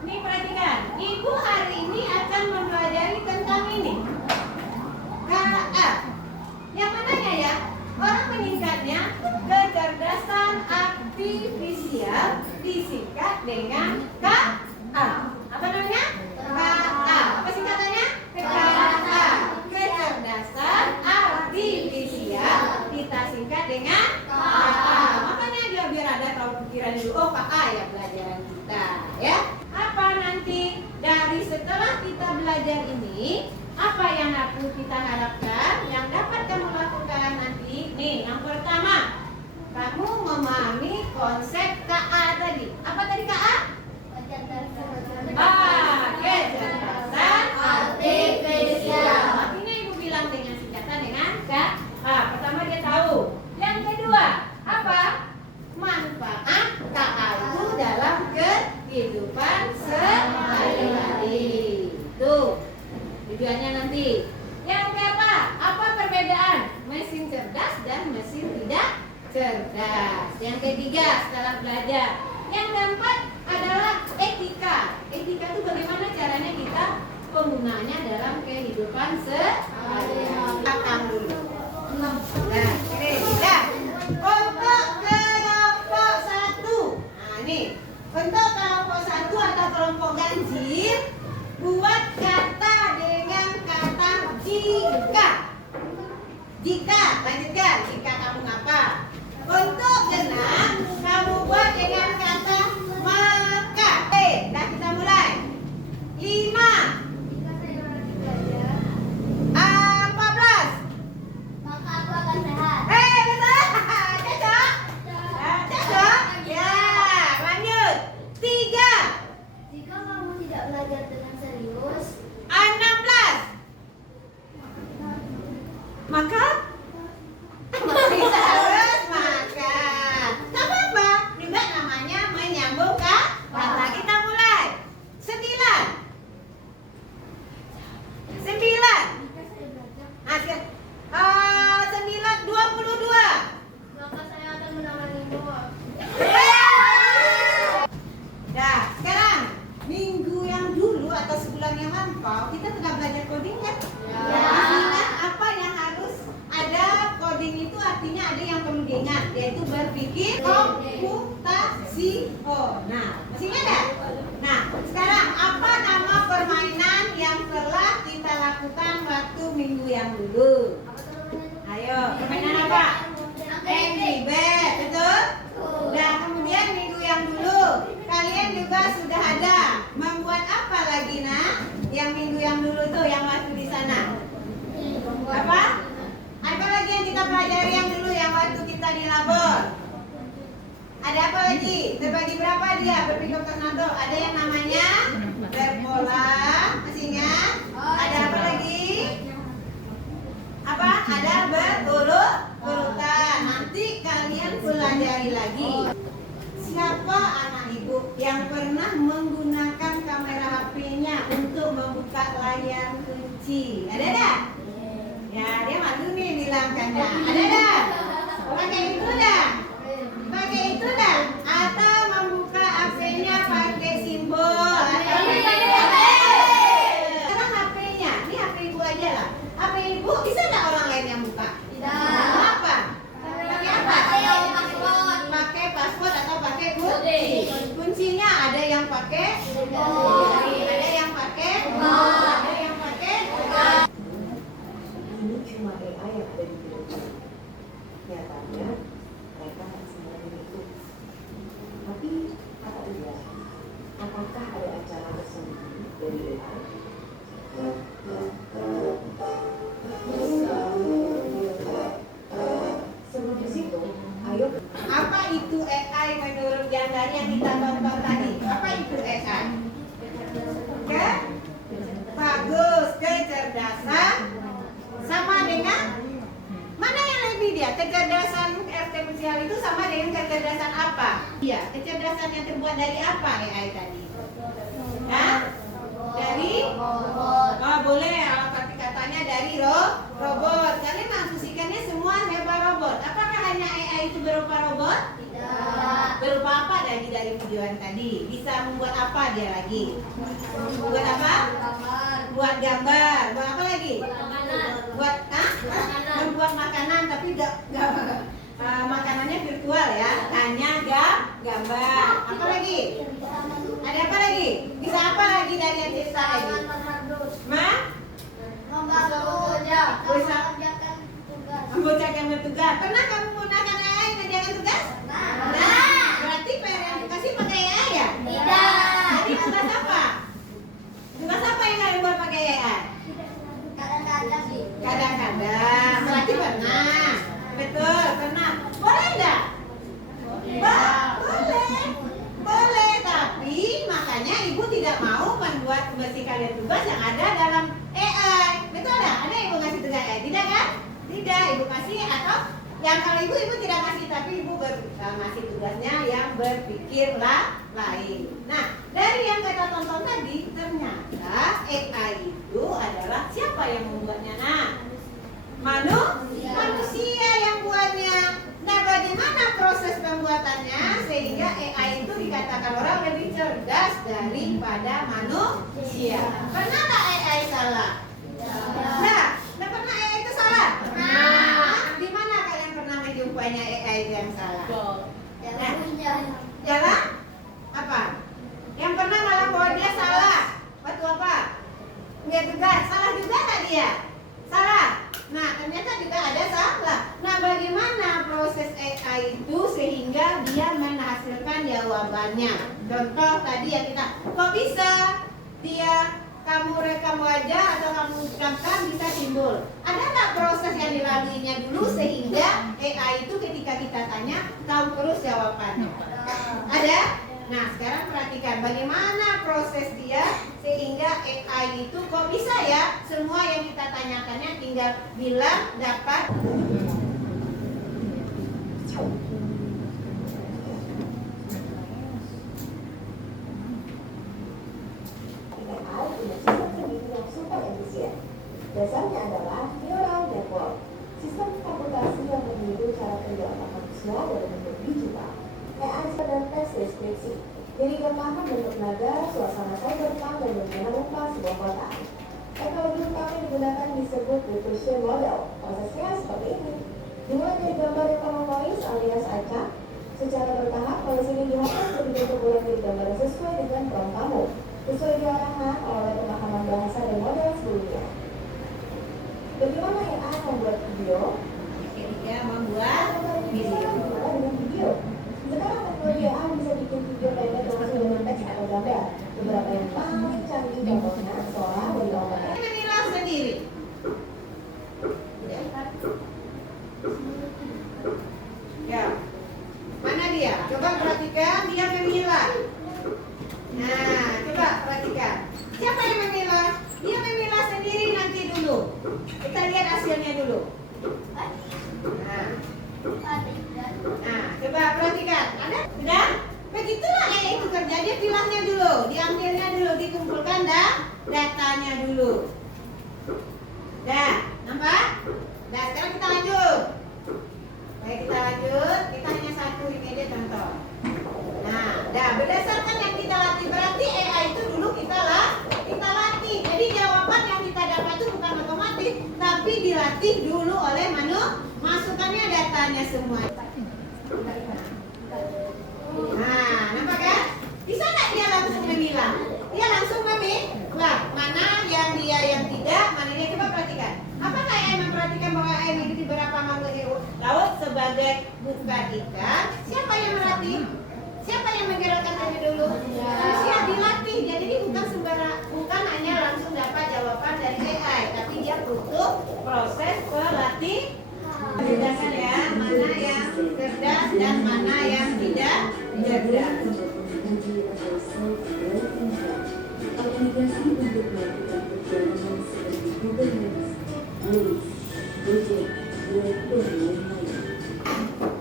Nih perhatikan, Ibu hari ini akan mempelajari tentang ini. KA. Yang mananya ya? Orang menyingkatnya kecerdasan artifisial disingkat dengan KA. Apa namanya? KA. Apa singkatannya? KA. Kecerdasan artifisial kita singkat dengan KA. Makanya dia biar ada tahu pikiran dulu. Oh, KA ya pelajaran kita, ya. Apa nanti dari setelah kita belajar ini, apa yang kita harapkan yang dapat kamu lakukan nanti? Nih, yang pertama, kamu memahami konsep KA tadi. Apa tadi KA? Kecerdasan artifisial. Artinya Ibu bilang dengan singkatan dengan KA. Pertama dia tahu. Yang kedua, apa? Manfaat KA itu dalam kehidupan sehari-hari. Tuh tujuannya nanti. Yang keempat, apa perbedaan mesin cerdas dan mesin tidak cerdas? Yang ketiga, setelah belajar. Yang keempat adalah etika. Etika itu bagaimana caranya kita penggunanya dalam kehidupan sehari-hari. Nah, ini sudah. Untuk kelompok 1. Nah, ini untuk kelompok 1 atau kelompok ganjil, buat kata dengan kata jika. Jika, lanjutkan. Jika kamu ngapa? Untuk genap, kamu buat dengan kata maka. Dah kita mulai. 5, 14. Maka aku akan sehat. Betul. Cocok? Cocok? Ya, lanjut. 3, Jika kamu tidak belajar dengan serius, 16. Maka masih harus makan. Tak apa-apa, juga namanya menyambung kata. Kita mulai. 9. 9. Nah, 22. maka saya akan menemanimu. Nah, sekarang minggu yang dulu atau sebulan yang lampau kita tengah belajar coding kan? Artinya apa yang harus ada coding itu artinya ada yang perlu diingat yaitu berpikir komputasional. Masih ingat ya? Nah, sekarang apa nama permainan yang telah kita lakukan waktu minggu yang dulu? Ayo, permainan apa? Angry Bird, betul? Nah, kemudian minggu yang dulu kalian juga sudah ada membuat apa lagi nak? Yang minggu yang dulu tuh yang waktu di sana. Apa? Apa lagi yang kita pelajari yang dulu yang waktu kita di labor? Ada apa lagi? Terbagi berapa dia? Berpikir tornado. Ada yang namanya berpola. Masih ingat? Ada apa lagi? Apa? Ada berurut-urutan. Nanti kalian pelajari lagi. Siapa anak ibu yang pernah menggunakan kamera HP-nya untuk membuka layar kunci? Ada dah? Ya, dia malu nih bilang kan dah. Ada dah? Pakai itu dah? Pakai itu dah? Atau membuka HP-nya pakai simbol? Atau sekarang HP-nya, ini HP ibu aja lah. HP ibu bisa nggak orang lain yang buka? Tidak. Kenapa? Pakai apa? Pakai password atau pakai kunci? Kuncinya ada yang pakai jari, ada yang pakai ada yang pakai. Ini cuma AI yang ada di video ini. Nyatanya mereka nggak semuanya itu. Tapi kata dia, apakah ada acara tersendiri dari AI? Sebelum di situ, ayo. Apa itu AI menurut Jandari yang kita tonton tadi? Apa itu AI? Oke? Bagus, kecerdasan sama dengan mana yang lebih dia? Kecerdasan artifisial itu sama dengan kecerdasan apa? Iya, kecerdasan yang terbuat dari apa AI tadi? Hah? Dari? Oh, boleh. Kalau katanya dari robot. Kalian asumsikannya semua hebat robot. Apakah hanya AI itu berupa robot? Tidak. Berupa apa lagi dari videoan tadi? Bisa membuat apa dia lagi? Buat apa? Buat gambar. Buat apa lagi? Buat membuat makanan, tapi gak makanannya virtual ya, hanya gambar. Apa lagi? Ada apa lagi? Bisa apa lagi dari yang cerita lagi? Membacakan tugas. Pernah kamu menggunakan AI mengerjakan tugas? Nah, berarti PR yang dikasih pakai AI ya? Tidak. Jadi tugas apa? Tugas apa yang kalian buat pakai AI? Kadang-kadang sih. Kadang-kadang. Berarti pernah. Betul, pernah. Boleh enggak? Boleh. Boleh, tapi makanya ibu tidak mau membuat kalian tugas yang ada dalam AI. Betul enggak? Ada ibu ngasih tugas AI? Tidak kan? Tidak, ibu kasih atau yang kalau ibu tidak kasih, tapi ibu ngasih tugasnya yang berpikir lain. Nah, dari yang kita tonton tadi, ternyata AI itu adalah siapa yang membuatnya? Nah, manusia yang buatnya. Nah, bagaimana proses pembuatannya sehingga AI itu dikatakan orang lebih cerdas daripada manusia? Pernah nggak AI salah? Nah, pernah AI itu salah? Di mana kalian pernah menjumpainya AI yang salah? Jalan? Apa? Yang pernah malah bahwa dia salah. Waktu apa? Dia tugas. Salah juga nggak dia? Salah. Nah, ternyata juga ada salah. Nah, bagaimana proses AI itu sehingga dia menghasilkan jawabannya? Contoh tadi ya kita, kok bisa dia kamu rekam wajah atau kamu ucapkan bisa timbul? Ada nggak proses yang dilaluinya dulu sehingga AI itu ketika kita tanya tahu terus jawabannya? Ada? Nah, sekarang perhatikan bagaimana proses dia sehingga AI itu kok bisa ya semua yang kita tanyakannya tinggal bilang dapat. AI punya sistem sendiri yang super efisien. Dasarnya adalah neural network, sistem komputasi yang meniru cara kerja otak manusia dalam bentuk digital. AI dan tes deskripsi, jadi gambaran bentuk nada, suasana cyberpunk dan bagaimana rupa sebuah kota. Teknologi utama yang digunakan disebut diffusion model. Prosesnya seperti ini. Dimulai dari gambar yang kamu noise alias acak. Secara bertahap, proses ini dihapus jadi bentuk ulang dari gambar yang sesuai dengan prompt kamu, sesuai diarahkan oleh pemahaman bahasa dan model sebelumnya. Bagaimana AI membuat video? Dia membuat video. Dengan video. Sekarang teknologi AI bisa bikin video pendek langsung dengan teks atau gambar. Beberapa yang paling canggih contohnya suara dari OpenAI. Memilah sendiri. Ya. Mana dia? Coba perhatikan dia memilah. Nah, coba perhatikan. Siapa yang memilah? Dia memilah sendiri nanti dulu. Kita lihat hasilnya dulu. Nah, coba perhatikan. Ada? Sudah? Begitulah AI itu kerja. Dia pilahnya dulu, diambilnya dulu, dikumpulkan datanya dulu. Dah, nampak? Nah, sekarang kita lanjut. Baik, kita lanjut. Kita hanya satu ini aja contoh. Nah, berdasarkan yang kita latih, berarti AI itu dulu kita latih. Jadi jawaban yang kita dapat itu bukan otomatis, tapi dilatih dulu oleh masukannya datanya semua. Nah, nampak kan? Bisa nggak dia langsung memilah? Dia langsung memilah. Mana yang dia yang tidak, mana dia. Coba perhatikan. Apakah AI memperhatikan bahwa AI memiliki beberapa makhluk laut sebagai bukan ikan? Siapa yang melatih? Siapa yang menggerakkan terlebih dulu? Manusia dilatih. Jadi ini bukan hanya langsung dapat jawaban dari AI, tapi dia butuh proses pelatihan. Bedakan ya, mana yang cerdas dan mana yang tidak cerdas. Aplikasi untuk melakukan perjalanan seperti Google Maps, Waze, Gojek, Grab, dan lain-lain.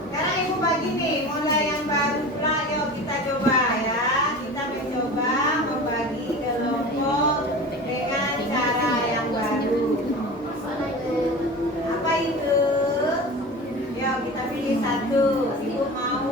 Sekarang ibu bagi nih, mulai yang baru pula, yuk kita coba ya. Kita mencoba membagi kelompok dengan cara yang baru. Apa itu? Yuk kita pilih satu. Ibu mau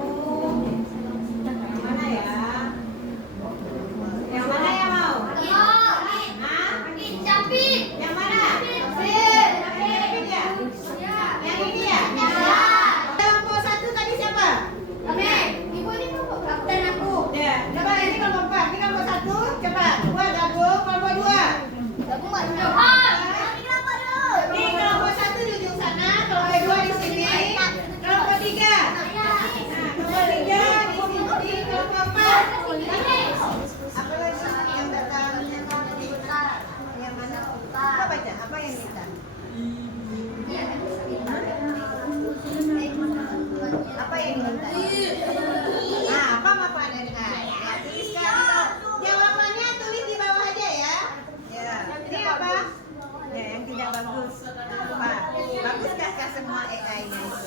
semua AI-nya itu.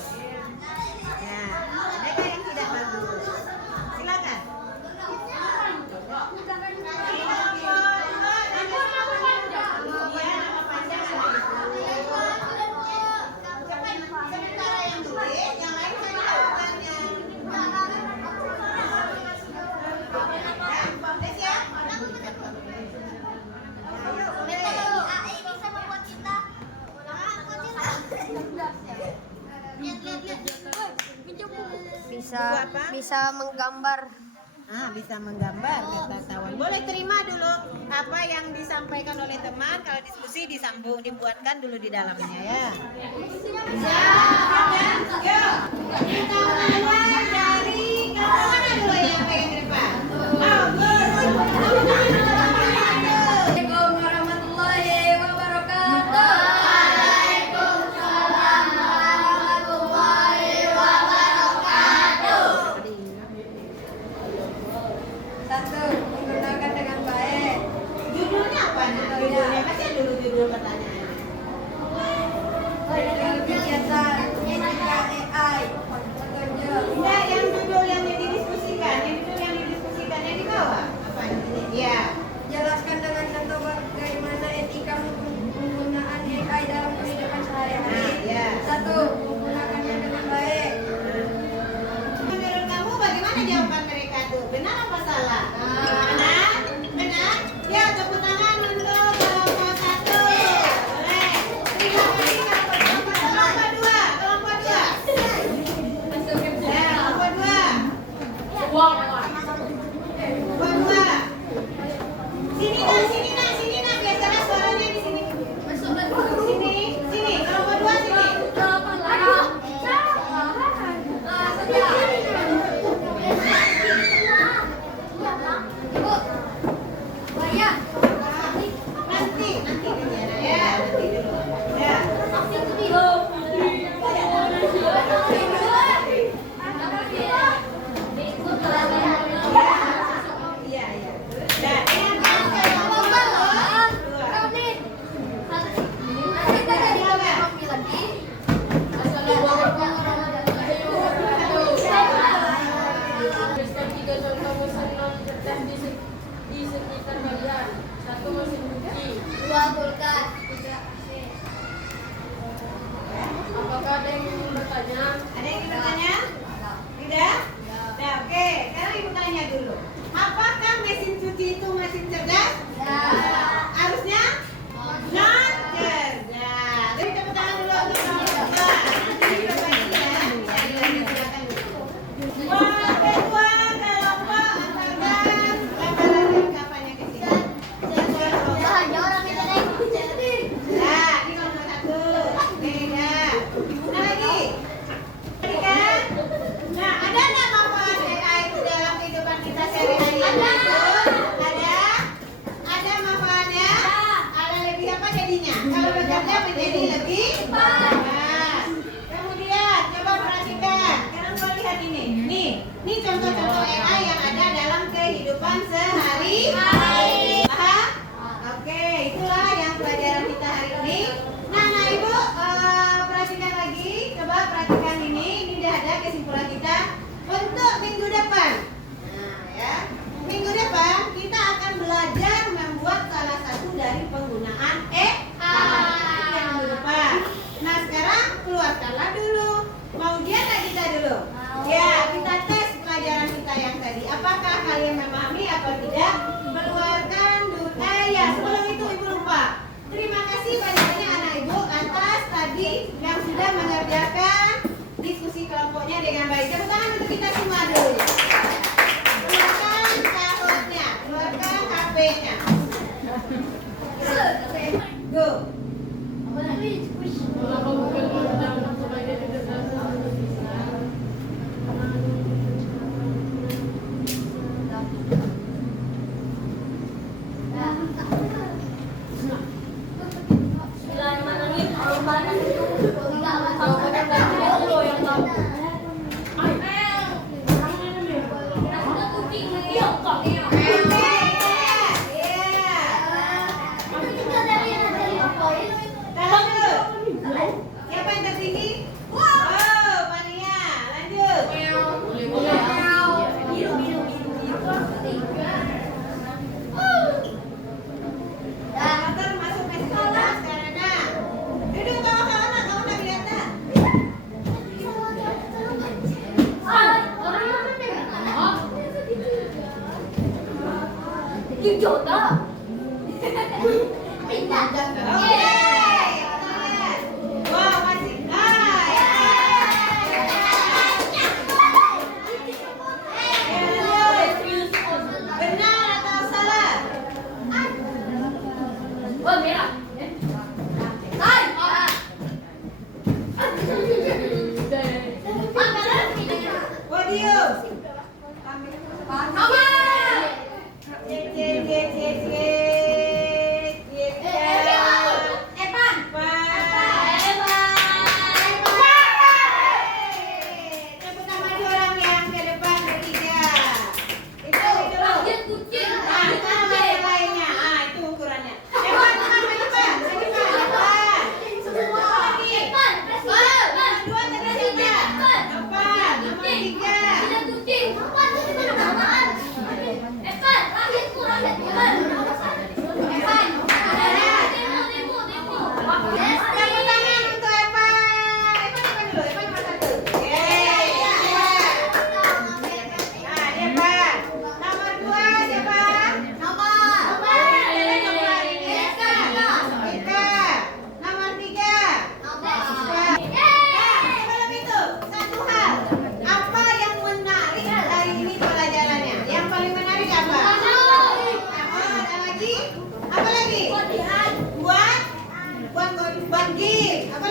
Nah, ada yang tidak bagus? Silakan. Iya, nama panjang ada itu. Sementara yang tulis, yang lain cari jawabannya. Tes ya? Ayo, boleh. AI bisa membuat kita bisa menggambar. Bisa menggambar ketahuan. Boleh terima dulu apa yang disampaikan oleh teman. Kalau diskusi disambung, dibuatkan dulu di dalamnya ya. Yuk, kita mulai dari kamu mana dulu yang pengen ke depan? Assalamualaikum warahmatullahi wabarakatuh. Satu, menggunakan dengan baik. Judulnya apa nak? Judulnya baca dulu judul pertanyaannya. Kegiatan etika AI. Petunjuk. Enggak, yang judul yang didiskusikan, yang di bawah. Apa ini? Ya. Jelaskan dengan contoh bagaimana etika penggunaan AI dalam kehidupan sehari-hari. Ya. Satu, menggunakannya dengan baik. Menurut kamu bagaimana jawaban mereka tuh? Benar apa salah? Benar? Benar? Ya, tepuk tangan untuk kelompok 1. Boleh. Terima kasih kelompok 2. Kelompok 2. Ya, kelompok 2. Kelompok 2. Sini nak, biasalah suaranya di sini. Sini, kelompok 2 sini. Nanti Diana ya, nanti dulu. Ya. Iya. Dan yang kelompok 2 kulkas. Apakah ada yang ingin bertanya? Ada yang ingin bertanya? Tidak? Nah, oke. Sekarang ibu tanya dulu. Apakah mesin cuci itu mesin cerdas? Harusnya? Not cerdas. Jadi tepuk tangan dulu untuk kelompok 2. Nanti berbagi ya. Silakan dulu. Wah, kedua kelompok angkatan 8 kapannya kecil. Jangan beda deh. Nah, ini kelompok 1. Beda. Mana lagi? Tadi kan? Nah, ada nggak manfaat AI itu dalam kehidupan kita sehari-hari? Ada manfaatnya? Ada lebih apa jadinya? Kalau bekerja menjadi lebih baik. Kemudian coba perhatikan. Sekarang kau lihat ini. Nih contoh-contoh AI yang ada dalam kehidupan sehari-hari. Paham? Oke, itulah yang pelajaran kita hari ini. Nah, Ibu perhatikan lagi. Coba perhatikan ini. Ini udah ada kesimpulan kita untuk minggu depan. Nah, ya. Minggu depan kita akan belajar membuat salah satu dari penggunaan AI. Yang minggu depan. Nah, sekarang keluarkanlah dulu. Mau ujian nggak kita dulu? Ya, kita tes pelajaran kita yang tadi. Apakah kalian memahami atau tidak? Keluarkan dulu. Ya, sebelum itu Ibu lupa. Terima kasih banyak-banyak anak Ibu atas tadi yang sudah mengerjakan diskusi kelompoknya dengan baik. Tepuk tangan untuk kita semua dulu. Keluarkan tabletnya, keluarkan HP-nya. Go. Oke. Wah, masih. Benar atau salah? Podium. Cek, cek, cek, cek, cek. Evan. Tepuk tangan orang yang ke depan bertiga. Itu. Nah, itu yang lainnya. Ah, itu ukurannya. Evan, teman maju, Pak. Maju, Pak. Evan. Lagi. Nomor 2 tegas tiga. Evan, nomor 3. Tepuk tangan untuk Evan. Evan dulu. Evan nomor 1. Yeay. Nah, Evan. Nomor 2 siapa? Nomor 3. Sebelum itu, satu hal. Apa yang menarik hari ini pelajarannya? Yang paling menarik apa? Ada lagi? Apa lagi? Buat game. Apa